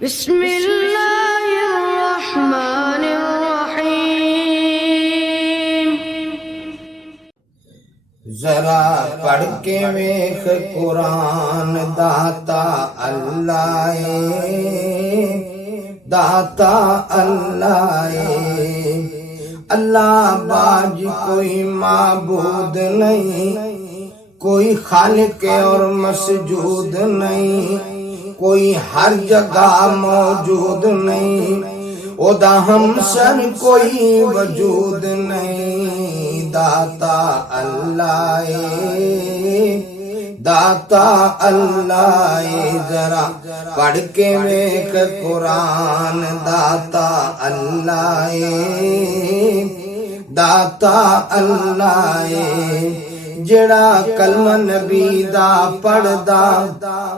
बिस्मिल्लाहिर्रहमानिर्रहीम। जरा पढ़ के वेख कुरान दाता अल्लाह दाता अल्लाह अल्लाह बाज कोई माबूद नहीं, कोई खालिक और मसजूद नहीं, कोई हर जगह मौजूद नहीं, ओदा हमसर कोई वजूद नहीं। दाता अल्लाह दाता अल्लाह जरा पढ़ के वेख कुरान दाता अल्लाह दाता अल्लाह जेड़ा कलमा नबी दा पढ़दा,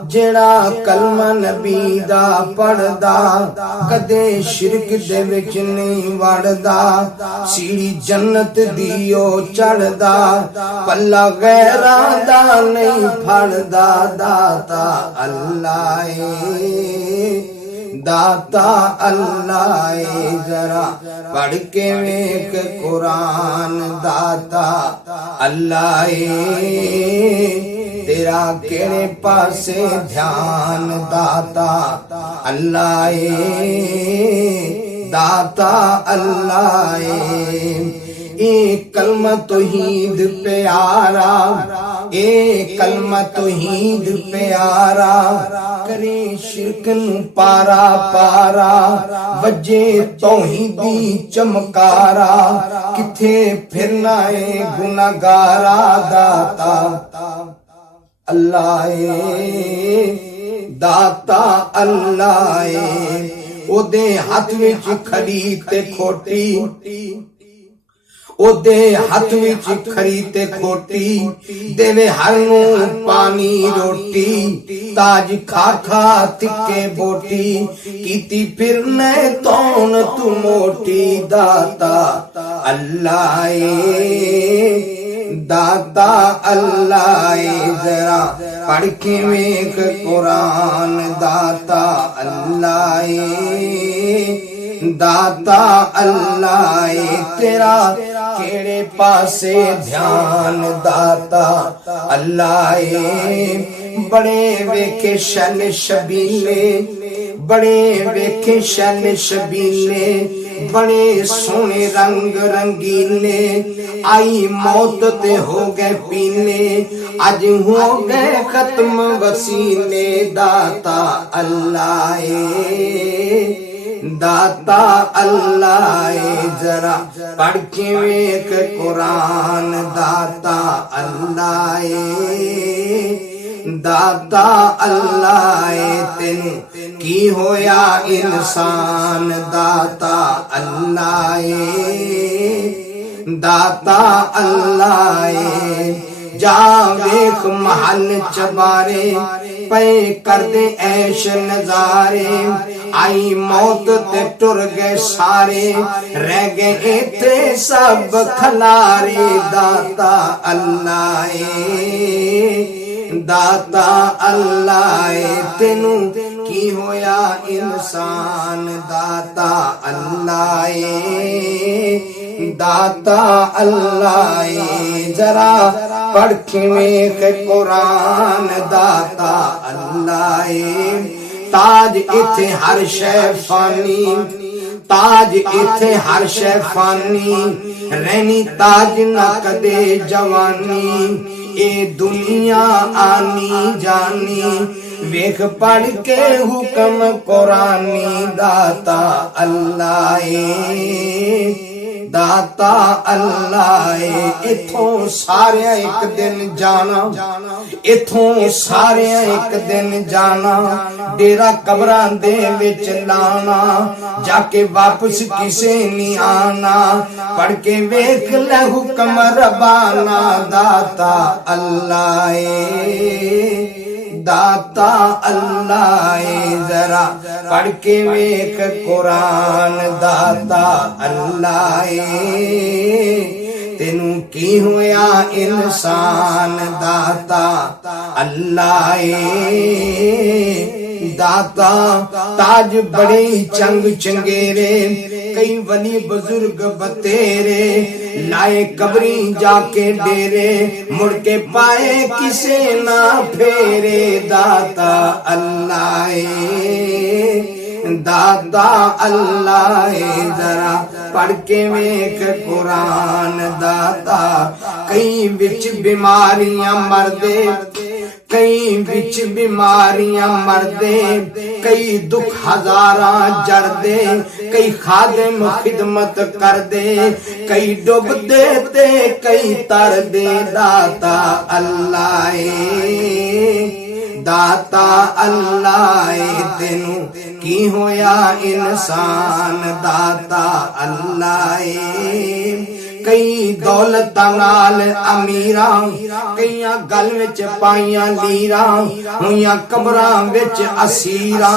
जेड़ा कलमा नबी दा पढ़दा कदे शिरक दे विच नहीं वड़दा, सीढ़ी जन्नत दी ओ चढ़दा, पल्ला गैरां दा नहीं फड़दा। दाता अल्लाह दाता अल्लाह जरा पढ़ के वेख कुरान दाता अल्लाह तेरा केड़े पासे ध्यान दाता अल्लाह दाता अल्लाह ए कलमा तौहीद प्यारा, ए कलमा तौहीद प्यारा करे शिरक नू पारा पारा, वजे तौहीदी चमकारा किथे फिरना है गुनाहगारा। दाता अल्लाह दाता अल्लाह ओदे हाथ विच खरी ते खोटी, ओदे हाथ विच खरी ते खोटी, देवे हर नू पानी रोटी, ताज खा खा तिक्के बोटी, कीती फिरने तौन तू मोटी। दाता अल्लाह दाता अल्लाह जरा पढ़ के वेख कुरान दाता अल्लाह दाता अल्लाह तेरा केड़े पासे ध्यान दाता अल्लाह बड़े वेखे शन शबीले, बड़े वेखे शन शबीले, बड़े सोने रंग रंगीले, आई मौत ते हो गए पीले, आज हो गए खत्म वसीले। दाता अल्लाह दाता अल्लाह जरा पढ़ के वेख कुरान दाता अल्लाह दाता अल्लाह तेनू की होया इंसान दाता अल्लाह दाता अल्लाह जा वेख महल चबारे पे कर दे ऐश नजारे, आई मौत ते टुर गए सारे, रह गए इथे सब खलारे। दाता अल्लाह दाता अल्लाह तेनू की होया इंसान दाता अल्लाह दाता अल्लाह जरा पढ़ के वेख कुरान दाता अल्लाह ताज इथे हर शै फानी, ताज इथे हर शै फानी, रहनी ताज न कदे जवानी, ए दुनिया आनी जानी, वेख पढ़ के हुक्म कुरानी। दाता अल्लाह दाता अल्लाह इथों सारे एक दिन जाना, इथों सारे एक दिन जाना, डेरा कब्रां दे विच लाना, जाके वापस किसे नहीं आना, पढ़ के वेख ले हुक्म रबाना। दाता अल्लाह दाता अल्लाह जरा पढ़ के वेख कुरान दाता अल्लाह तेनू की होया इंसान दाता अल्लाह दाता ताज बड़े चंग चंगेरे कई वली बुजुर्ग बतेरे लाए कबरी जाके डेरे मुड़ के पाए किसे ना फेरे दाता अल्लाह दाता अल्लाह जरा पढ़ के वेख कुरान दाता कई विच बीमारियां मरदे कई विच बीमारियां मरदे कई दुख हजारा जरदे कई खादिम खिदमत करदे कई डुबदे ते कई तरदे दाता अल्लाह दाता अल्लाह तेनू की होया इंसान दाता अल्लाह कई दौलत नाल अमीरा कईयां गल विच पाइयां लीरा हुइयां कबरां विच असीरा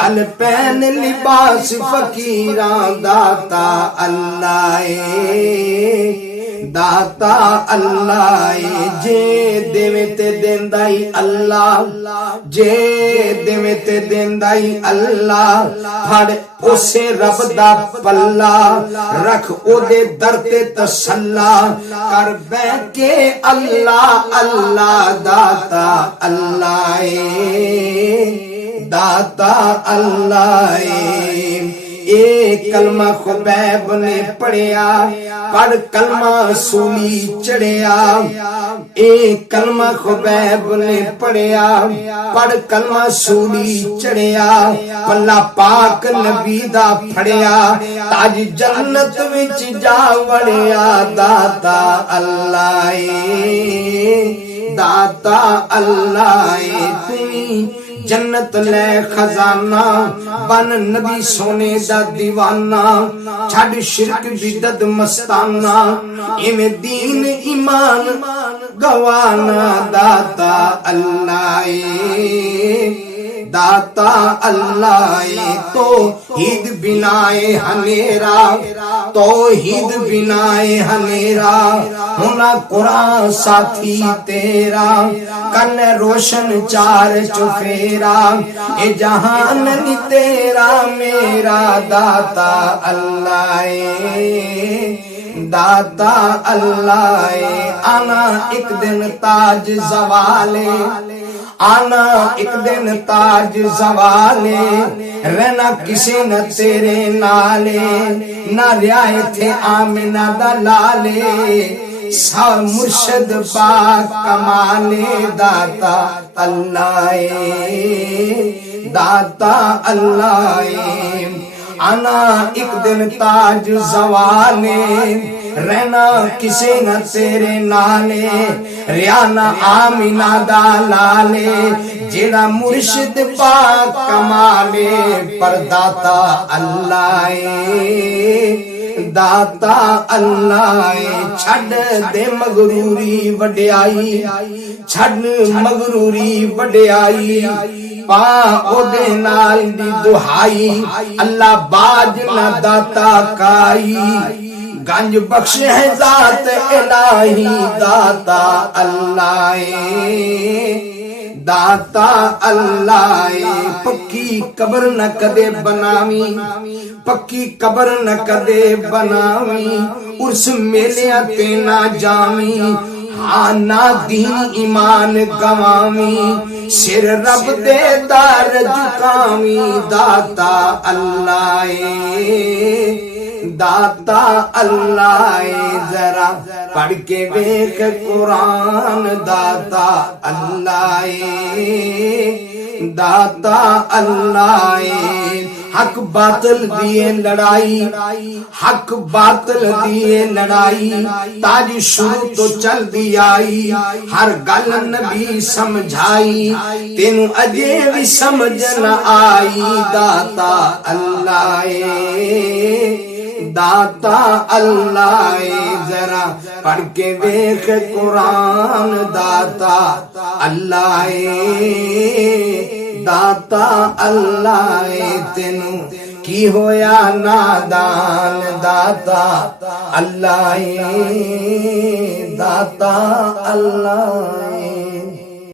गल पैन लिबास फकीरा दाता अल्लाह दाता अल्लाह जे देवे ते देंदा ही अल्लाह जे देवे ते देंदा ही अल्लाह फड़ उसे रब दा पल्ला रख ओदे दर ते तसल्ला कर बैठ के अल्लाह अल्लाह दाता अल्लाह दाता अल्लाह ए कलमा खुबैब ने पढ़िया पढ़ कलमा सूली चढ़िया ए कलमा खुबैब ने पढ़िया पढ़ कलमा सूली चढ़िया पल्ला पाक नबी दा फड़िया ताज जन्नत विच जा वड़िया दाता अल्लाह दाता अल्लाह तू जन्नत ले खजाना बन नबी सोने दा दीवाना छड़ शिरक बिदत मस्ताना इवें दीन ईमान गवाना दाता अल्लाह दाता अल्लाह तो हिद बिनाए हनेरा तो हिद बिनाए हनेरा होना कुरान साथी तेरा कल रोशन चार चुफेरा ए जहान नी तेरा मेरा दाता अल्लाह दाता अल्लाह आना एक दिन ताज जवाले आना एक दिन ताज जवाले रहना किसी न तेरे नाले ना रियाए थे आमिना दा लाले सा मुर्शद पाक कमाले दाता अल्लाह दाता अल्लाह आना एक दिन ताज जवाले रहना किसे न तेरे नाले रियाना आमिना दा लाले जेड़ा मुर्शिद पाक कमाले पर दाता अल्लाह दाता अल्लाह छड़ दे मगरूरी वड्याई छड़ मगरूरी वड्याई पा ओदे नाल दी दुहाई अल्लाह बाज ना दाता काई गंज बख्श है जात इलाही दाता अल्लाह दाता अल्लाह पक्की कब्र न कदे बनावी पक्की कब्र न कदे बनावी उस मेलिया ते ना जावी हाँ ना दीन ईमान गवावी सिर रब दे दर झुकावी दाता अल्लाह दाता अल्लाह जरा पढ़ के वेख कुरान दाता अल्लाह दाता अल्लाह हक बातिल दिए लड़ाई हक बातिल दिए लड़ाई ताज शुरू तो चल दी आई हर गल नबी समझाई तेनू अजे भी समझ न आई दाता अल्लाह दाता अल्लाह जरा पढ़ के देख कुरान दाता अल्लाह दाता अल्लाह तेनू की होया नादान दाता अल्लाह दाता अल्लाह।